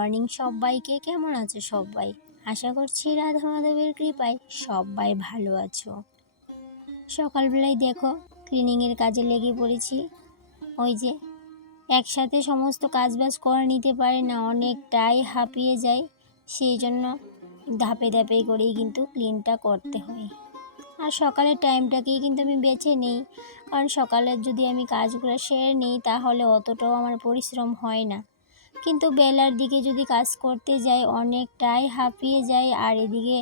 Morning সবাইকে কেমন আছো সবাই আশা করছি রাধা মাধবের কৃপায় সবাই ভালো আছো। সকালবেলায় দেখো ক্লিনিংয়ের কাজে লেগে পড়েছি। ওই যে একসাথে সমস্ত কাজবাজ করে নিতে পারে না অনেকটাই হাঁপিয়ে যায় সেই জন্য ধাপে ধাপে করেই কিন্তু ক্লিনটা করতে হয়। আর সকালের টাইমটাকেই কিন্তু আমি বেছে নিই। কারণ সকালের যদি আমি কাজগুলো সেরে নিই তাহলে অতটাও আমার পরিশ্রম হয় না। কিন্তু বেলার দিকে যদি কাজ করতে যাই, অনেকটাই হাঁপিয়ে যাই। আর এদিকে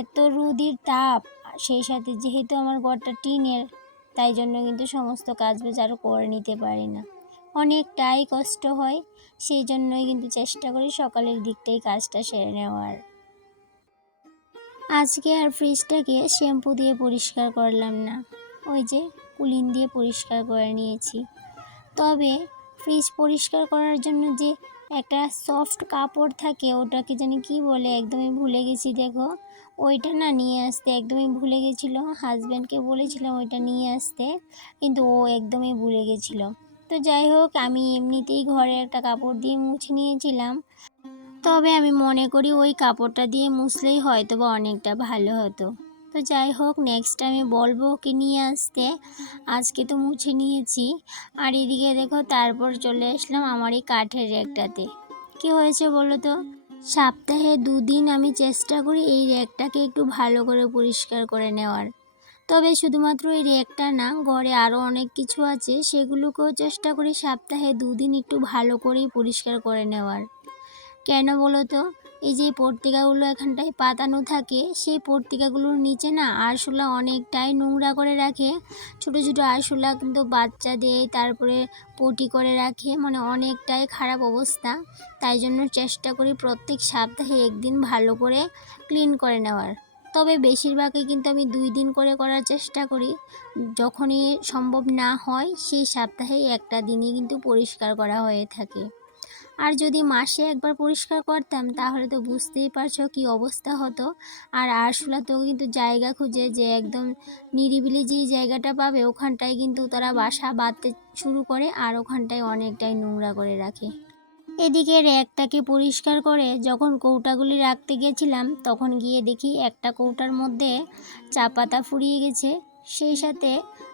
এত রুদির তাপ, সেই সাথে যেহেতু আমার ঘরটা টিনের, তাই জন্য কিন্তু সমস্ত কাজ আরও করে নিতে পারি না। অনেকটাই কষ্ট হয়, সেই জন্যই কিন্তু চেষ্টা করি সকালের দিকটাই কাজটা সেরে নেওয়ার। আজকে আর ফ্রিজটাকে শ্যাম্পু দিয়ে পরিষ্কার করলাম না, ওই যে কুলিন দিয়ে পরিষ্কার করে নিয়েছি। তবে ফ্রিজ পরিষ্কার করার জন্য যে একটা সফট কাপড় থাকে, ওটাকে জানি কি বলে, একদমই ভুলে গেছি। দেখো, ওইটা না নিয়ে আসতে একদমই ভুলে গেছিল। হাজব্যান্ডকে বলেছিলাম ওইটা নিয়ে আসতে, কিন্তু ও একদমই ভুলে গেছিল। তো যাই হোক, আমি এমনিতেই ঘরে একটা কাপড় দিয়ে মুছে নিয়েছিলাম। তবে আমি মনে করি ওই কাপড়টা দিয়ে মুছলেই হয়তো বা অনেকটা ভালো হতো। তো যাই হোক নেক্সট টাইমে বলব ওকে নিয়ে আসতে। আজকে তো মুছে নিয়েছি। আর এদিকে দেখো, তারপর চলে আসলাম আমার এই কাঠের র্যাকটাতে কি হয়েছে বলো তো? সপ্তাহে দুদিন আমি চেষ্টা করি এই র্যাকটাকে একটু ভালো করে পরিষ্কার করে নেওয়ার। তবে শুধুমাত্র এই র্যাকটা না, ঘরে আরও অনেক কিছু আছে, সেগুলোকেও চেষ্টা করি সপ্তাহে দুদিন একটু ভালো করেই পরিষ্কার করে নেওয়ার। কেন বলো তো? এই যে পত্রিকাগুলো এখানটায় পাতানো থাকে, সেই পত্রিকাগুলোর নিচে না আরশোলা অনেকটাই নোংরা করে রাখে। ছোট ছোট আরশোলা কিন্তু বাচ্চা দেয় তারপরে পটি করে রাখে মানে অনেকটাই খারাপ অবস্থা। তাই জন্য চেষ্টা করি প্রত্যেক সপ্তাহে একদিন ভালো করে ক্লিন করে নেওয়ার। তবে বেশিরভাগই কিন্তু আমি দুই দিন করে করার চেষ্টা করি। যখনই সম্ভব না হয়, সেই সপ্তাহে একটা দিনই কিন্তু পরিষ্কার করা হয়ে থাকে। আর যদি মাসে একবার পরিষ্কার করতাম, তাহলে তো বুঝতেই পারছ কি অবস্থা হতো। আর আরশোলাতেও কিন্তু জায়গা খুঁজে যে একদম নিরিবিলি যেই জায়গাটা পাবে, ওখানটায় কিন্তু তারা বাসা বাঁধতে শুরু করে আর ওখানটায় অনেকটাই নোংরা করে রাখে। এদিকে র্যাকটাকে পরিষ্কার করে যখন কৌটাগুলি রাখতে গেছিলাম, তখন গিয়ে দেখি একটা কৌটার মধ্যে চা পাতা ফুরিয়ে গেছে। সেই সাথে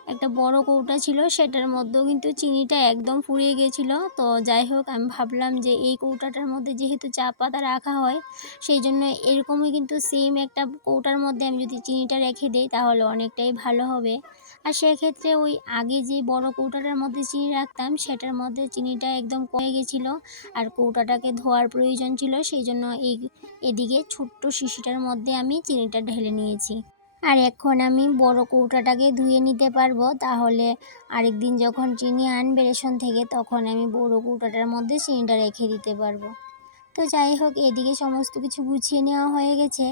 একটা বড় কৌটা ছিল, সেটার মধ্যেও কিন্তু চিনিটা একদম ফুরিয়ে গেছিল তো যাই হোক, আমি ভাবলাম যে এই কৌটাটার মধ্যে যেহেতু চা পাতা রাখা হয়, সেই জন্য এরকমই কিন্তু সেম একটা কৌটার মধ্যে আমি যদি চিনিটা রেখে দিই, তাহলে অনেকটাই ভালো হবে। আর সেক্ষেত্রে ওই আগে যে বড় কৌটাটার মধ্যে চিনি রাখতাম, সেটার মধ্যে চিনিটা একদম কমে গেছিল আর কৌটাটাকে ধোয়ার প্রয়োজন ছিল, সেই জন্য এই, এদিকে ছোট্ট শিশিটার মধ্যে আমি চিনিটা ঢেলে নিয়েছি। আর এখন আমি বড় কৌটাটাকে ধুয়ে নিতে পারব। তাহলে আরেক দিন যখন চিনি আনবে রেশন থেকে, তখন আমি বড় কৌটাটার মধ্যে চিনিটা রেখে দিতে পারব। তো যাই হোক, এদিকে সমস্ত কিছু গুছিয়ে নেওয়া হয়ে গেছে।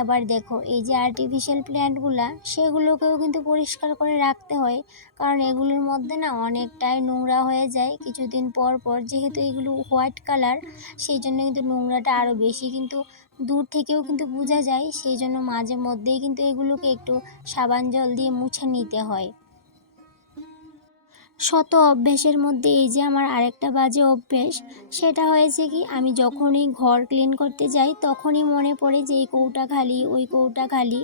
এবার দেখো, এই যে আর্টিফিশিয়াল প্ল্যান্টগুলা সেগুলোকেও কিন্তু পরিষ্কার করে রাখতে হয়। কারণ এগুলোর মধ্যে না অনেকটাই নোংরা হয়ে যায়। কিছুদিন পর পর যেহেতু এগুলো হোয়াইট কালার সেই জন্য কিন্তু নোংরাটা আরও বেশি কিন্তু দূর থেকেও কিন্তু বোঝা যায়। সেই জন্য মাঝে মধ্যেই কিন্তু এগুলোকে একটু সাবান জল দিয়ে মুছে নিতে হয়। শত অভ্যেসের মধ্যে এই যে আমার আরেকটা বাজে অভ্যেস, সেটা হয়েছে কি, আমি যখনই ঘর ক্লিন করতে যাই, তখনই মনে পড়ে যে এই কৌটা খালি, ওই কৌটা খালি।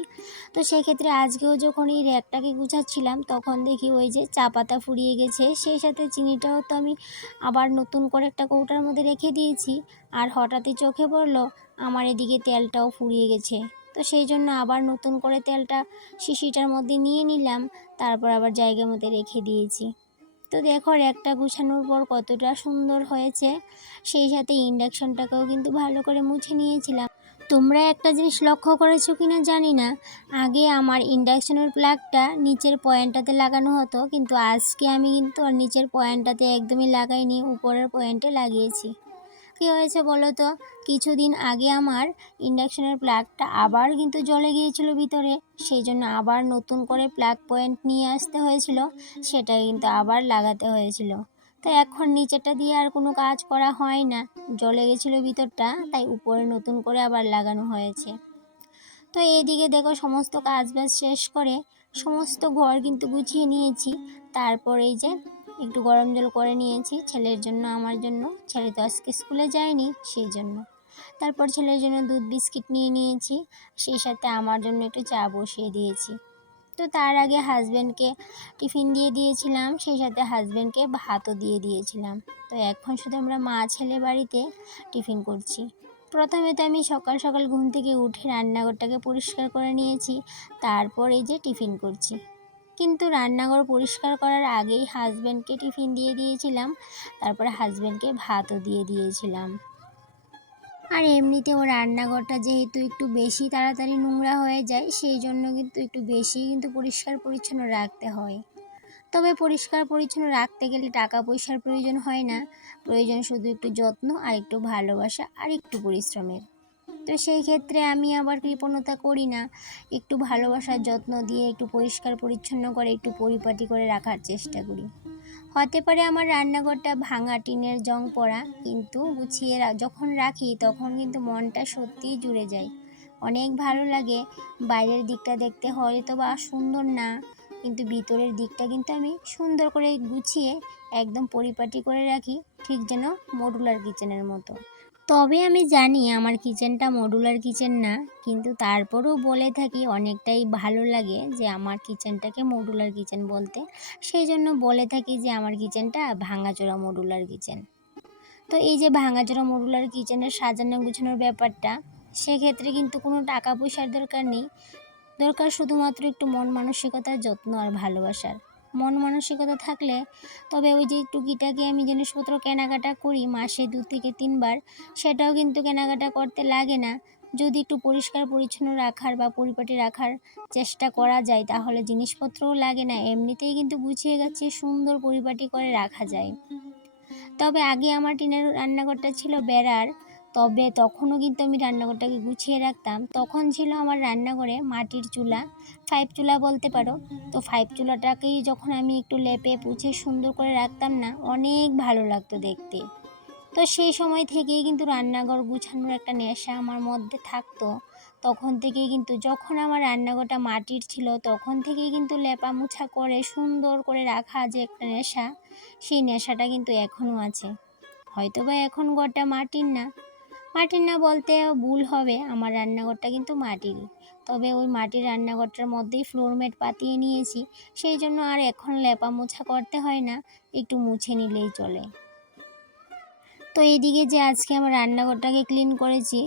তো সেক্ষেত্রে আজকেও যখন এই র্যাকটাকে গুছাচ্ছিলাম, তখন দেখি ওই যে চা পাতা ফুরিয়ে গেছে। সেই সাথে চিনিটাও তো আমি আবার নতুন করে একটা কৌটার মধ্যে রেখে দিয়েছি। আর হঠাৎই চোখে পড়ল, আমার এদিকে তেলটাও ফুরিয়ে গেছে। তো সেই জন্য আবার নতুন করে তেলটা শিশিটার মধ্যে নিয়ে নিলাম, তারপর আবার জায়গা মতো রেখে দিয়েছি। তো দেখো একটা গুছানোর পর কতটা সুন্দর হয়েছে। সেই সাথে ইন্ডাকশনটাকেও কিন্তু ভালো করে মুছে নিয়েছিলাম। তোমরা একটা জিনিস লক্ষ্য করেছ কি না জানি না। আগে আমার ইন্ডাকশনের প্লাগটা নিচের পয়েন্টটাতে লাগানো হতো, কিন্তু আজকে আমি কিন্তু নিচের পয়েন্টটাতে একদমই লাগাইনি, উপরের পয়েন্টে লাগিয়েছি। কী হয়েছে বলো তো? কিছুদিন আগে আমার ইন্ডাকশনের প্লাগটা আবার কিন্তু জ্বলে গিয়েছিল ভিতরে। সেই জন্য আবার নতুন করে প্লাগ পয়েন্ট নিয়ে আসতে হয়েছিল সেটা কিন্তু আবার লাগাতে হয়েছিল। তো এখন নিচেরটা দিয়ে আর কোনো কাজ করা হয় না। জ্বলে গেছিল ভিতরটা, তাই উপরে নতুন করে আবার লাগানো হয়েছে। তো এইদিকে দেখো সমস্ত কাজ বাজ শেষ করে, সমস্ত ঘর কিন্তু গুছিয়ে নিয়েছি। তারপর এই যে একটু গরম জল করে নিয়েছি। ছেলের জন্য, আমার জন্য। ছেলে তো আজকে স্কুলে যায়নি, সেই জন্য। তারপর ছেলের জন্য দুধ, বিস্কিট নিয়ে নিয়েছি। সেই সাথে আমার জন্য একটু চা বসিয়ে দিয়েছি। তো তার আগে হাজব্যান্ডকে টিফিন দিয়ে দিয়েছিলাম, সেই সাথে হাজব্যান্ডকে ভাতও দিয়ে দিয়েছিলাম। তো এখন শুধু আমরা মা, ছেলে বাড়িতে টিফিন করছি। প্রথমে তো আমি সকাল সকাল ঘুম থেকে উঠে রান্নাঘরটাকে পরিষ্কার করে নিয়েছি। তারপর এই যে টিফিন করছি। কিন্তু রান্নাঘর পরিষ্কার করার আগেই হাজব্যান্ডকে টিফিন দিয়ে দিয়েছিলাম। তারপরে হাজব্যান্ডকে ভাতও দিয়ে দিয়েছিলাম। আর এমনিতেও রান্নাঘরটা যেহেতু একটু বেশি তাড়াতাড়ি নোংরা হয়ে যায়, সেই জন্য কিন্তু একটু বেশি কিন্তু পরিষ্কার পরিচ্ছন্ন রাখতে হয়। তবে পরিষ্কার পরিচ্ছন্ন রাখতে গেলে টাকা পয়সার প্রয়োজন হয় না। প্রয়োজন শুধু একটু যত্ন আর একটু ভালোবাসা আর একটু পরিশ্রমের। তো সেই ক্ষেত্রে আমি আবার কৃপণতা করি না। একটু ভালোবাসার যত্ন দিয়ে, একটু পরিষ্কার পরিচ্ছন্ন করে, একটু পরিপাটি করে রাখার চেষ্টা করি। হতে পারে আমার রান্নাঘরটা ভাঙা টিনের জং পড়া, কিন্তু গুছিয়ে যখন রাখি তখন কিন্তু মনটা সত্যিই জুড়ে যায়। অনেক ভালো লাগে। বাইরের দিকটা দেখতে হয়তো বা সুন্দর না, কিন্তু ভিতরের দিকটা কিন্তু আমি সুন্দর করে গুছিয়ে একদম পরিপাটি করে রাখি, ঠিক যেন মডুলার কিচেনের মতো। তবে আমি জানি আমার কিচেনটা মডুলার কিচেন না, কিন্তু তারপরেও বলে থাকি অনেকটাই ভালো লাগে যে আমার কিচেনটাকে মডুলার কিচেন বলতে। সেই জন্য বলে থাকি যে আমার কিচেনটা ভাঙাচোরা মডুলার কিচেন। তো এই যে ভাঙাচোরা মডুলার কিচেনের সাজানো গুছানোর ব্যাপারটা, সেক্ষেত্রে কিন্তু কোনো টাকা পয়সার দরকার নেই। দরকার শুধুমাত্র একটু মন মানসিকতার যত্ন আর ভালোবাসার। মন মানসিকতা থাকলে তবে ওই যে টুকিটাকি আমি জিনিসপত্র কেনাকাটা করি মাসে দু থেকে তিনবার, সেটাও কিন্তু কেনাকাটা করতে লাগে না। যদি একটু পরিষ্কার পরিচ্ছন্ন রাখার বা পরিপাটি রাখার চেষ্টা করা যায়, তাহলে জিনিসপত্রও লাগে না, এমনিতেই কিন্তু গুছিয়ে গেছে সুন্দর পরিপাটি করে রাখা যায়। তবে আগে আমার টিনের রান্নাঘরটা ছিল বেড়ার তবে তখনও কিন্তু আমি রান্নাঘরটাকে গুছিয়ে রাখতাম। তখন ছিল আমার রান্নাঘরে মাটির চুলা, ফাইভ চুলা বলতে পারো। তো ফাইভ চুলাটাকেই যখন আমি একটু লেপে পুছে সুন্দর করে রাখতাম না, অনেক ভালো লাগতো দেখতে। তো সেই সময় থেকেই কিন্তু রান্নাঘর গুছানোর একটা নেশা আমার মধ্যে থাকতো। তখন থেকেই কিন্তু যখন আমার রান্নাঘরটা মাটির ছিল, তখন থেকেই কিন্তু লেপা মুছা করে সুন্দর করে রাখা যে একটা নেশা, সেই নেশাটা কিন্তু এখনও আছে। হয়তো বা এখন ঘরটা মাটির না। মাটির না বলতে ভুল হবে। আমার রান্নাঘরটা কিন্তু মাটিরই তবে ওই মাটির রান্নাঘরটার মধ্যেই ফ্লোরমেট পাতিয়ে নিয়েছি। সেই জন্য আর এখন লেপা মোছা করতে হয় না, একটু মুছে নিলেই চলে। তো এইদিকে যে আজকে আমার রান্নাঘরটাকে ক্লিন করেছি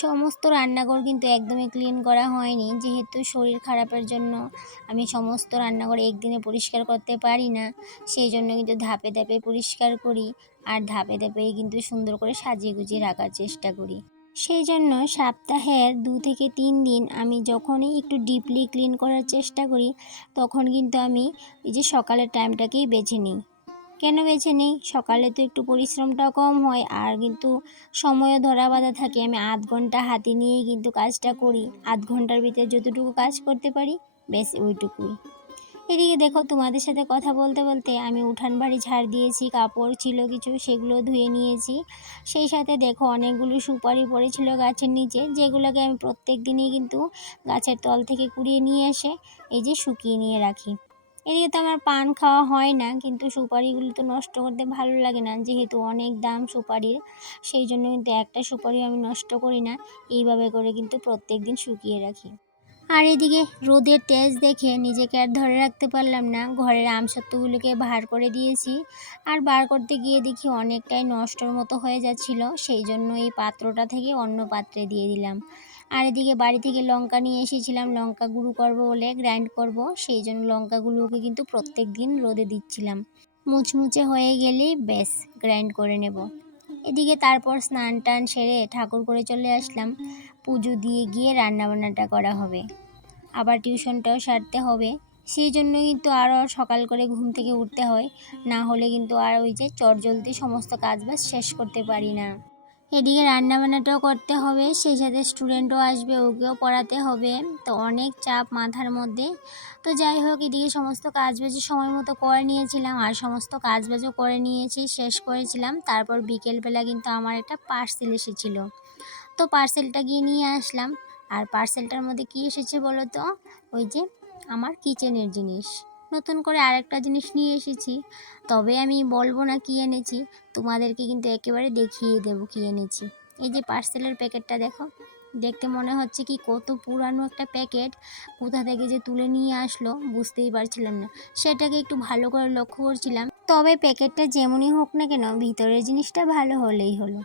সমস্ত রান্নাঘর কিন্তু একদমই ক্লিন করা হয়নি। যেহেতু শরীর খারাপের জন্য আমি সমস্ত রান্নাঘর একদিনে পরিষ্কার করতে পারি না, সেই জন্য কিন্তু ধাপে ধাপে পরিষ্কার করি আর ধাপে ধাপেই কিন্তু সুন্দর করে সাজিয়ে গুজিয়ে রাখার চেষ্টা করি। সেই জন্য সপ্তাহের দু থেকে তিন দিন আমি যখনই একটু ডিপলি ক্লিন করার চেষ্টা করি, তখন কিন্তু আমি এই যে সকালের টাইমটাকেই বেছে নিই। কেন বেছে নিই? সকালে তো একটু পরিশ্রমটাও কম হয় আর কিন্তু সময়ও ধরা বাঁধা থাকে। আমি আধ ঘণ্টা হাতে নিয়েই কিন্তু কাজটা করি। আধ ঘণ্টার ভিতরে যতটুকু কাজ করতে পারি বেশ ওইটুকুই। এদিকে দেখো, তোমাদের সাথে কথা বলতে বলতে আমি উঠান বাড়ি ঝাড় দিয়েছি, কাপড় ছিল কিছু, সেগুলো ধুয়ে নিয়েছি। সেই সাথে দেখো, অনেকগুলো সুপারি পড়েছিল গাছের নিচে, যেগুলোকে আমি প্রত্যেক দিনই কিন্তু গাছের তল থেকে কুড়িয়ে নিয়ে এসে এই যে শুকিয়ে নিয়ে রাখি। এদিকে তো আমার পান খাওয়া হয় না, কিন্তু সুপারিগুলো তো নষ্ট করতে ভালো লাগে না, যেহেতু অনেক দাম সুপারির, সেই জন্য কিন্তু একটা সুপারি আমি নষ্ট করি না, এইভাবে করে কিন্তু প্রত্যেক দিন শুকিয়ে রাখি। আর এদিকে রোদের তেজ দেখে নিজেকে আর ধরে রাখতে পারলাম না, ঘরের আমসত্ত্বগুলোকে বার করে দিয়েছি, আর বার করতে গিয়ে দেখি অনেকটাই নষ্টর মতো হয়ে যাচ্ছিল, সেই জন্য এই পাত্রটা থেকে অন্য পাত্রে দিয়ে দিলাম। আর এদিকে বাড়ি থেকে লঙ্কা নিয়ে এসেছিলাম, লঙ্কা গুঁড়ো করব বলে গ্রাইন্ড করব। সেই জন্য লঙ্কাগুলোকে কিন্তু প্রত্যেক দিন রোদে দিচ্ছিলাম। মুচমুচে হয়ে গেলেই ব্যাস গ্রাইন্ড করে নেব। এদিকে তারপর স্নান টান সেরে ঠাকুর করে চলে আসলাম। পুজো দিয়ে গিয়ে রান্নাবান্নাটা করা হবে। আবার টিউশনটাও সারতে হবে। সেই জন্য কিন্তু আরও সকাল করে ঘুম থেকে উঠতে হয়। না হলে কিন্তু আর ওই যে চটজলদি সমস্ত কাজবাজ শেষ করতে পারি না। এদিকে রান্নাবান্নাটাও করতে হবে, সেই সাথে স্টুডেন্টও আসবে, ওকেও পড়াতে হবে, তো অনেক চাপ মাথার মধ্যে। তো যাই হোক, এদিকে সমস্ত কাজবাজ সময় মতো করে নিয়েছিলাম, আর সমস্ত কাজবাজও করে নিয়েছি, শেষ করেছিলাম, তারপর বিকেলবেলা কিন্তু আমার একটা পার্সেল এসেছিল। তো পার্সেলটা গিয়ে নিয়ে আসলাম, আর পার্সেলটার মধ্যে কী এসেছে বলো তো? ওই যে আমার কিচেনের জিনিস। নতুন করে আরেকটা জিনিস নিয়ে এসেছি। তবে আমি বলব না কী এনেছি, তোমাদেরকে কিন্তু একেবারে দেখিয়ে দেবো কী এনেছি। এই যে পার্সেলের প্যাকেটটা দেখো, দেখতে মনে হচ্ছে কি কত পুরানো একটা প্যাকেট, কোথা থেকে যে তুলে নিয়ে আসলো বুঝতেই পারছিলাম না। সেটাকে একটু ভালো করে লক্ষ্য করছিলাম, তবে প্যাকেটটা যেমনই হোক না কেন, ভিতরের জিনিসটা ভালো হলেই হলো।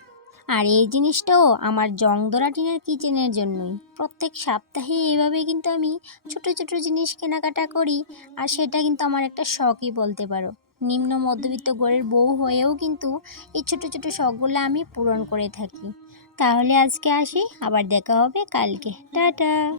আর এই জিনিসটাও আমার জংদরা টিনের কিচেনের জন্যই। প্রত্যেক সপ্তাহে এইভাবে কিন্তু আমি ছোট ছোট জিনিস কেনাকাটা করি, আর সেটা কিন্তু আমার একটা শখই বলতে পারো। নিম্ন মধ্যবিত্ত গড়ের বউ হয়েও কিন্তু এই ছোট ছোট শখগুলো আমি পূরণ করে থাকি। তাহলে আজকে আসি, আবার দেখা হবে কালকে। টাটা!